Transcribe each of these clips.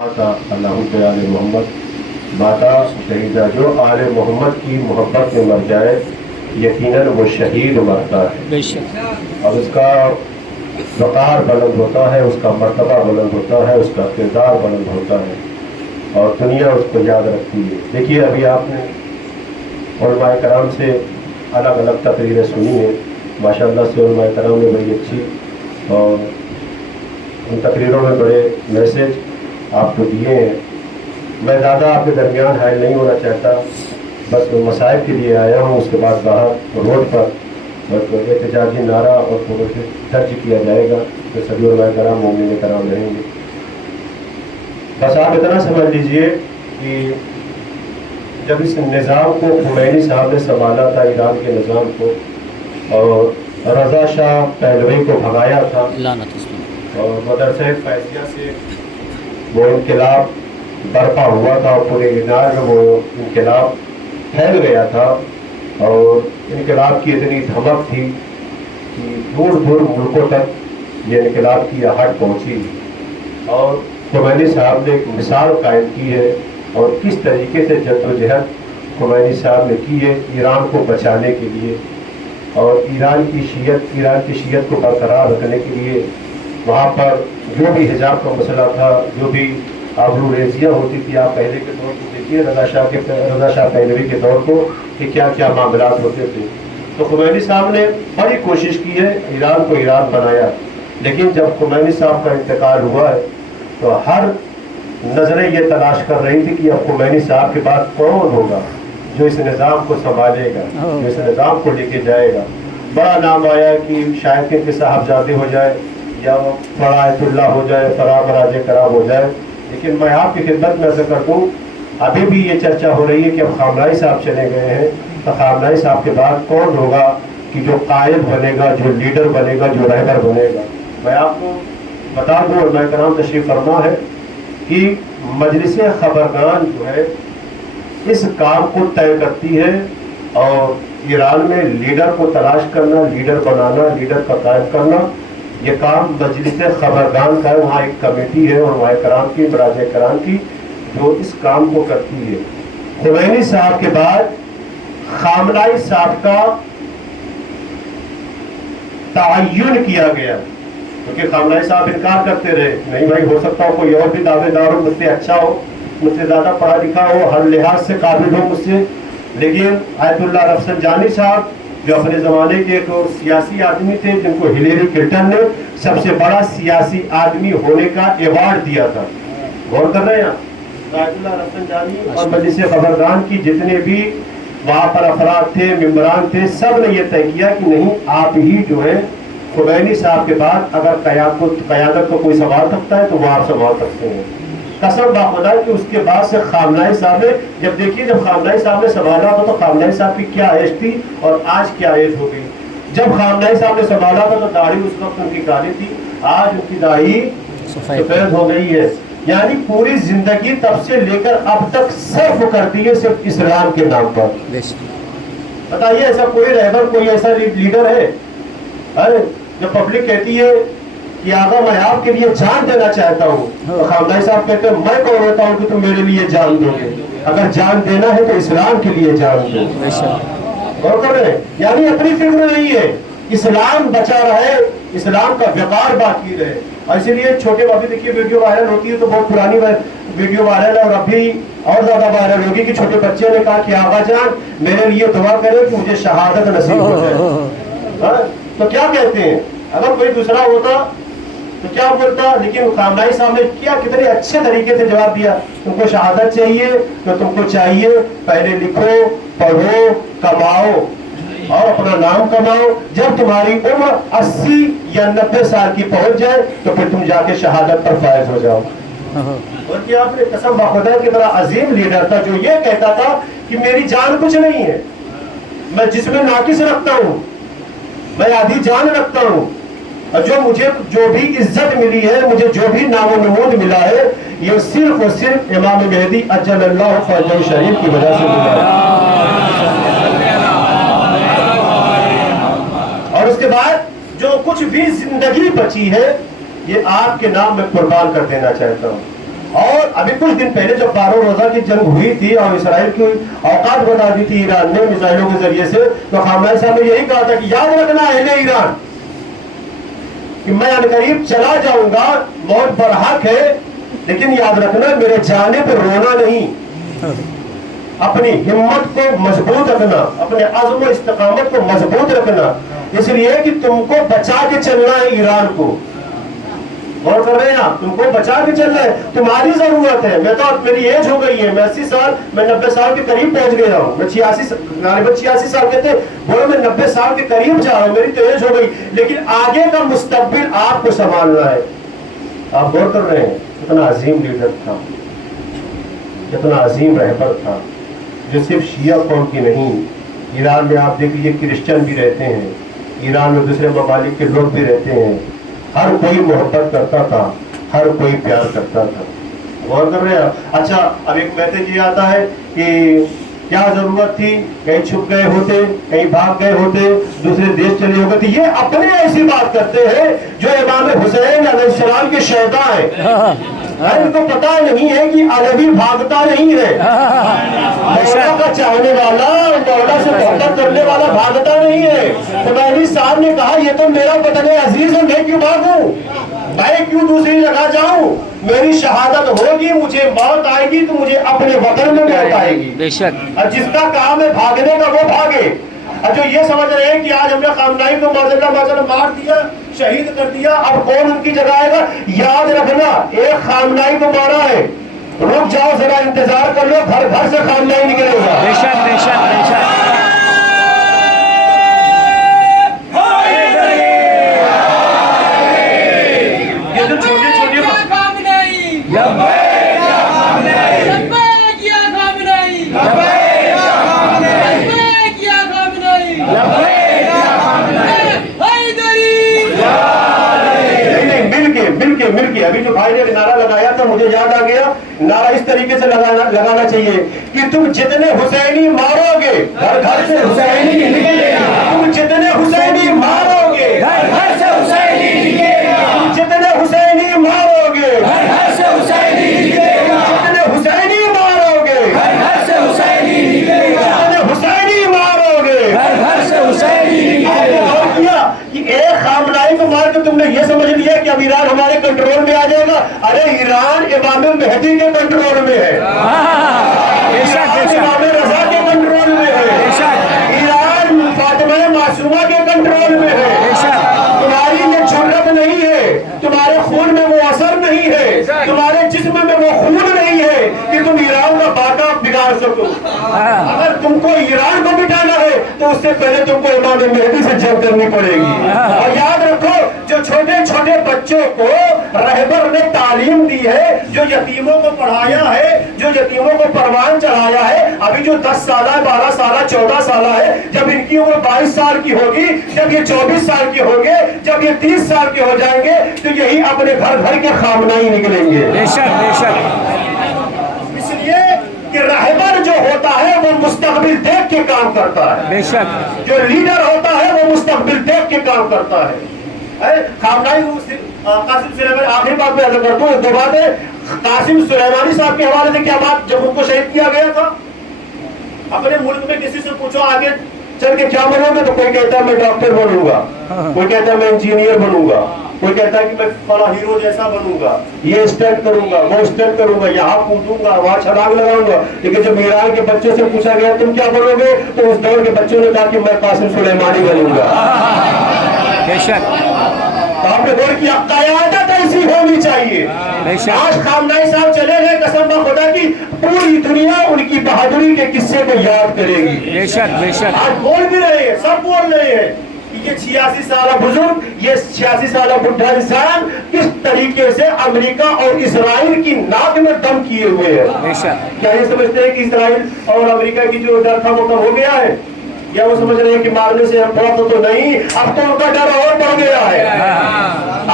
اللہ آل محمد ماتا شہیدہ جو آل محمد کی محبت میں مر جائے یقیناً وہ شہید مرتا ہے اور اس کا وقار بلند ہوتا ہے، اس کا مرتبہ بلند ہوتا ہے، اس کا کردار بلند ہوتا ہے اور دنیا اس کو یاد رکھتی ہے۔ دیکھیے ابھی آپ نے علماء کرام سے الگ الگ تقریریں سنی ہیں، ماشاءاللہ سے علماء کرام نے بڑی اچھی اور ان تقریروں میں بڑے میسج آپ کو دیے ہیں۔ میں زیادہ آپ کے درمیان حائل نہیں ہونا چاہتا، بس مسائل کے لیے آیا ہوں، اس کے بعد باہر روڈ پر احتجاجی نعرہ اور درج کیا جائے گا کہ سبھی علماء کرام مومنین کرام رہیں گے۔ بس آپ اتنا سمجھ لیجئے کہ جب اس نظام کو خمینی صاحب نے سنبھالا تھا، ایران کے نظام کو، اور رضا شاہ پہلوی کو بھگایا تھا اور مدرسہ فیضیہ سے وہ انقلاب برپا ہوا تھا اور پورے ایران میں وہ انقلاب پھیل گیا تھا اور انقلاب کی اتنی دھمک تھی کہ دور دور ملکوں تک یہ انقلاب کی آہٹ پہنچی اور خمینی صاحب نے ایک مثال قائم کی ہے اور کس طریقے سے جدوجہد خمینی صاحب نے کی ہے ایران کو بچانے کے لیے اور ایران کی شیعت کو برقرار رکھنے کے لیے۔ وہاں پر جو بھی حجاب کا مسئلہ تھا، جو بھی آبرو ریزیاں ہوتی تھی، آپ پہلے کے دور کو دیکھیے رضا شاہ پہلوی کے دور کو کہ کیا کیا معاملات ہوتے تھے۔ تو خمینی صاحب نے بڑی کوشش کی ہے، ایران کو ایران بنایا، لیکن جب خمینی صاحب کا انتقال ہوا ہے تو ہر نظریں یہ تلاش کر رہی تھی کہ اب خمینی صاحب کے بعد کون ہوگا جو اس نظام کو سنبھالے گا، جو اس نظام کو لے کے جائے گا۔ بڑا نام آیا کہ شاید کہ صاحبزادے ہو جائے یا بڑا آیت اللہ ہو جائے، فرا مراج کرام ہو جائے، لیکن میں آپ کی خدمت میں عرض کر دوں ابھی بھی یہ چرچا ہو رہی ہے کہ اب خامنہئی صاحب چلے گئے ہیں تو خامنہئی صاحب کے بعد کون ہوگا کہ جو قائد بنے گا، جو لیڈر بنے گا، جو رہبر بنے گا۔ میں آپ کو بتا دوں، علماء کرام تشریف فرما ہے کہ مجلس خبرگان جو ہے اس کام کو طے کرتی ہے اور ایران میں لیڈر کو تلاش کرنا، لیڈر بنانا، لیڈر کا قائم کرنا، یہ کام مجلس خبرگان کا ہے۔ وہاں ایک کمیٹی ہے علماء کرام کی، مراجع کرام کی، جو اس کام کو کرتی ہے۔ خمینی صاحب کے بعد خامنہئی صاحب کا تعین کیا گیا کیونکہ خامنہئی صاحب انکار کرتے رہے، نہیں بھائی ہو سکتا ہو کوئی اور بھی دعوے دار ہو، مجھ سے اچھا ہو، مجھ سے زیادہ پڑھا لکھا ہو، ہر لحاظ سے قابل ہو مجھ سے، لیکن آیت اللہ رفسنجانی صاحب جو اپنے زمانے کے ایک سیاسی آدمی تھے جن کو ہلیری کلنٹن نے سب سے بڑا سیاسی آدمی ہونے کا ایوارڈ دیا تھا، غور کر رہے ہیں آیت اللہ رفسنجانی اور مجلس خبرگان کی جتنے بھی وہاں پر افراد تھے، ممبران تھے، سب نے یہ طے کیا کہ نہیں آپ ہی جو ہے خمینی صاحب کے بعد اگر قیادت کو کوئی سنبھال سکتا ہے تو وہ آپ سنبھال سکتے ہیں۔ قسم باخدا کہ اس کے بعد سے خامنہئی صاحب نے جب خامنہئی صاحب نے سنبھالا تھا تو خامنہئی صاحب کی کیا ایج تھی اور آج کیا ایج ہو گئی۔ جب خامنہئی صاحب نے سنبھالا تھا تو داڑھی اس وقت ان کی کالی تھی، آج ان کی داڑھی سفید ہو گئی ہے، یعنی پوری زندگی تب سے لے کر اب تک صرف کرتی ہے صرف اسلام کے نام پر۔ بتائیے ایسا کوئی رہبر، کوئی ایسا لیڈر ہے جو پبلک کہتی ہے کہ آقا میں آپ کے لیے جان دینا چاہتا ہوں، تو خامنہئی صاحب کہتے ہیں میں کون ہوتا ہوں کہ تم میرے لیے جان دو گے، اگر جان دینا ہے تو اسلام کے لیے جان دو۔ غور کر رہے ہیں، یعنی اپنی فکر نہیں ہے، اسلام بچا رہے، اسلام کا وقار باقی رہے۔ اور اسی لیے چھوٹے ابھی دیکھیے ویڈیو وائرل ہوتی ہے تو بہت پرانی ویڈیو وائرل ہے اور ابھی اور زیادہ وائرل ہوگی کہ چھوٹے بچے نے کہا کہ آقا جان میرے لیے دعا کرے کہ مجھے شہادت نصیب ہو جائے۔ تو کیا کہتے ہیں، اگر کوئی دوسرا ہوتا تو کیا بولتا، لیکن خامنہئی صاحب نے کیا کتنے اچھے طریقے سے جواب دیا، تم کو شہادت چاہیے تو تم کو چاہیے پہلے لکھو، پڑھو، کماؤ اور اپنا نام کماؤ، جب تمہاری عمر 80 یا 90 سال کی پہنچ جائے تو پھر تم جا کے شہادت پر فائز ہو جاؤ۔ اور کیا آپ نے قسم باخدا کہ بڑا عظیم لیڈر تھا جو یہ کہتا تھا کہ میری جان کچھ نہیں ہے، میں جسم ناقص رکھتا ہوں، میں آدھی جان رکھتا ہوں، اور مجھے جو بھی عزت ملی ہے، مجھے جو بھی نام و نمود ملا ہے، یہ صرف اور صرف امام مہدی اجل اللہ فرجہ شریف کی وجہ سے ملا ہے۔ اور اس کے بعد جو کچھ بھی زندگی بچی ہے یہ آپ کے نام میں قربان کر دینا چاہتا ہوں۔ اور ابھی کچھ دن پہلے جب 12 روزہ کی جنگ ہوئی تھی اور اسرائیل کی اوقات بتا دی تھی ایران نے میزائلوں کے ذریعے سے، تو خامنہ صاحب نے یہی کہا تھا کہ یاد رکھنا اہل ایران کہ میں عنقریب چلا جاؤں گا، موت برحق ہے، لیکن یاد رکھنا میرے جانے پہ رونا نہیں، اپنی ہمت کو مضبوط رکھنا، اپنے عزم و استقامت کو مضبوط رکھنا، اس لیے کہ تم کو بچا کے چلنا ہے ایران کو. غور کر رہے ہیں آپ، تم کو بچا کے چلنا ہے، تمہاری ضرورت ہے. میں تو میری ایج ہو گئی ہے، میں 80 سال، میں 90 سال کے قریب پہنچ گیا ہوں. میں 86 سال کے تھے، بولو میں 90 سال کے قریب جا رہا ہوں، میری تو ایج ہو گئی، لیکن آگے کا مستقبل آپ کو سنبھالنا ہے. آپ غور کر رہے ہیں کتنا عظیم لیڈر تھا، کتنا عظیم رہبر تھا، جو صرف شیعہ قوم کی نہیں، ایران میں آپ دیکھیے کرسچن بھی رہتے ہیں، ایران میں دوسرے ممالک کے لوگ بھی رہتے ہیں، ہر کوئی محبت کرتا تھا، ہر کوئی پیار کرتا تھا. غور کر رہے ہیں. اچھا اب ایک میسج یہ آتا ہے کہ کیا ضرورت تھی، کہیں چھپ گئے ہوتے، کہیں بھاگ گئے ہوتے، دوسرے دیش چلے ہو گئے تھے. یہ اپنے ایسی بات کرتے ہیں جو امام حسین علیہ السلام کے شہدا ہیں. ان کو پتا نہیں ہے کہ علوی بھاگتا نہیں ہے، مولا کا چاہنے والا، مولا سے محبت کرنے والا بھاگتا نہیں ہے. خمینی صاحب نے کہا یہ تو میرا وطن عزیز ہے، میں کیوں بھاگوں، میں کیوں دوسری جگہ جاؤں، میری شہادت ہوگی، مجھے موت آئے گی تو مجھے اپنے وطن میں موت آئے گی. بے شک. اور جس کا کام ہے بھاگنے کا وہ بھاگے. اور جو یہ سمجھ رہے ہیں کہ آج ہم نے خامنہئی کو معذلہ مار دیا، شہید کر دیا، اب کون ان کی جگہ آئے گا، یاد رکھنا ایک خامنہئی کو مارا ہے، رک جاؤ ذرا انتظار کر لو، گھر گھر سے خامنہئی نکلے گا. بے شک بے شک بے شک. مل کے ابھی جو بھائی نے نعرہ لگایا تھا مجھے یاد آ گیا. نعرہ اس طریقے سے لگانا چاہیے کہ تم جتنے حسینی مارو گے گھر گھر سے حسینی نکلے گا، تم جتنے حسینی مارو گے گھر گھر سے حسینی نکلے گا، تم جتنے حسینی مارو گے گھر گھر سے حسینی نکلے گا، جتنے حسینی مارو گے گھر گھر سے حسینی نکلے گا، جتنے حسینی مارو گے گھر گھر سے حسینی نکلے گا. کہ ایک خامنہئی کو مار کے تم نے یہ سمجھ لیا کہ اب ایران ہمارے کنٹرول میں آ جائے گا. ارے ایران امام مہدی کے کنٹرول میں ہے، امام رضا کے کنٹرول میں ہے، ایران فاطمہ معصومہ کے کنٹرول میں ہے. تمہاری یہ جرت نہیں ہے، تمہارے خون میں وہ اثر نہیں ہے، تمہارے جسم میں وہ خون نہیں ہے کہ تم ایران کا باقا بگاڑ سکو. اگر تم کو ایران کو مٹانا ہے تو اس سے پہلے تم کو امام مہدی سے جنگ کرنی پڑے گی. اور یاد رکھو جو چھوٹے چھوٹے بچوں کو رہبر نے تعلیم دی ہے، جو یتیموں کو پڑھایا ہے، جو یتیموں کو پروان چڑھایا ہے، ابھی جو 10 سالہ 12 سالہ 14 سالہ ہے، جب ان کی عمر 22 سال کی ہوگی، جب یہ 24 سال کے ہوں گے، جب یہ 30 سال کے ہو جائیں گے تو یہی اپنے گھر گھر کے خامنہئی نکلیں گے. بے شک بے شک. اس لیے کہ رہبر جو ہوتا ہے وہ مستقبل دیکھ کے کام کرتا ہے. بے شک. جو لیڈر ہوتا ہے وہ مستقبل دیکھ کے کام کرتا ہے. خامنہئی قاسم سلیمانی، آخری بات میں عرض کرتا ہوں، دو باتیں. قاسم سلیمانی صاحب کے حوالے سے کیا بات، جب ان کو شہید کیا گیا تھا، اپنے ملک میں کسی سے پوچھو آگے چل کے کیا بنو گے، تو کوئی کہتا ہے میں ڈاکٹر بنوں گا، کوئی کہتا ہے میں انجینئر بنوں گا، کوئی کہتا ہے کہ میں فلاں ہیرو جیسا بنوں گا، یہ اسٹنٹ کروں گا، وہ اسٹنٹ کروں گا، یہاں کودوں گا، وہاں چھلانگ لگاؤں گا. لیکن جب ایران کے بچوں سے پوچھا گیا تم کیا بنو گے، تو اس دور کے بچوں نے کہا کہ میں قاسم سلیمانی بنوں گا. بے شک. آپ نے غور کیا، قیادت ایسی ہونی چاہیے. آج خامنہئی صاحب چلے گئے، قسم خدا کی پوری دنیا ان کی بہادری کے قصے کو یاد کرے گی. بے شک بے شک. آج بول بھی رہے ہیں، سب بول رہے ہیں کہ یہ 86 سالہ بزرگ، یہ 86 سالہ بڈھا انسان کس طریقے سے امریکہ اور اسرائیل کی ناک میں دم کیے ہوئے ہیں. کیا یہ سمجھتے ہیں کہ اسرائیل اور امریکہ کی جو ڈر تھا وہ کم ہو گیا ہے، یا وہ سمجھ رہے ہیں کہ مارنے سے بہت تو نہیں، اب تو ان کا ڈر اور بڑھ گیا ہے.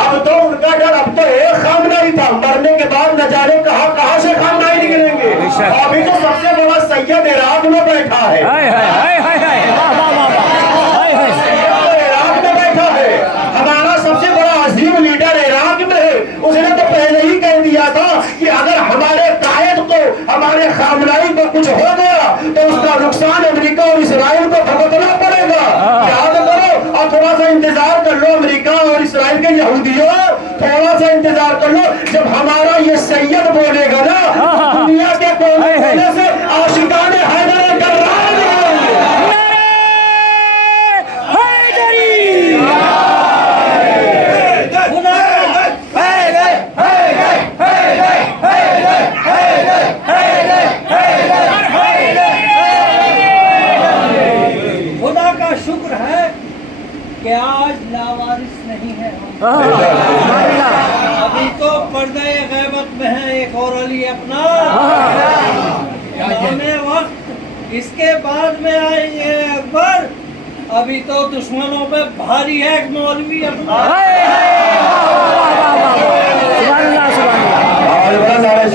اب تو ان کا ڈر، اب تو ایک خامنہئی تھا، مرنے کے بعد نہ جانے کہاں سے خامنہئی نکلیں گے. ابھی تو سب سے بڑا سید عراق میں بیٹھا ہے، عراق میں بیٹھا ہے. ہمارا سب سے بڑا عظیم لیڈر عراق میں ہے. اس نے تو پہلے ہی کہہ دیا تھا کہ اگر ہمارے خامنائی کو کچھ ہو گیا تو اس کا نقصان امریکہ اور اسرائیل کو بھگتنا پڑے گا. یاد کرو اور تھوڑا سا انتظار کر لو امریکہ اور اسرائیل کے یہودیوں, تھوڑا سا انتظار کر لو. جب ہمارا یہ سید بولے گا نا, دنیا کے کونے کونے سے عاشقان حیدر کرار نکلیں گے. خدا کا شکر ہے کہ آج لاوارث نہیں ہے. ابھی تو پردہ غیبت میں ہے ایک اور علی اپنا ہمیں وقت, اس کے بعد میں آئیں گے اکبر. ابھی تو دشمنوں پہ بھاری ہے ایک مولوی اپنا. اور بڑا نعرہ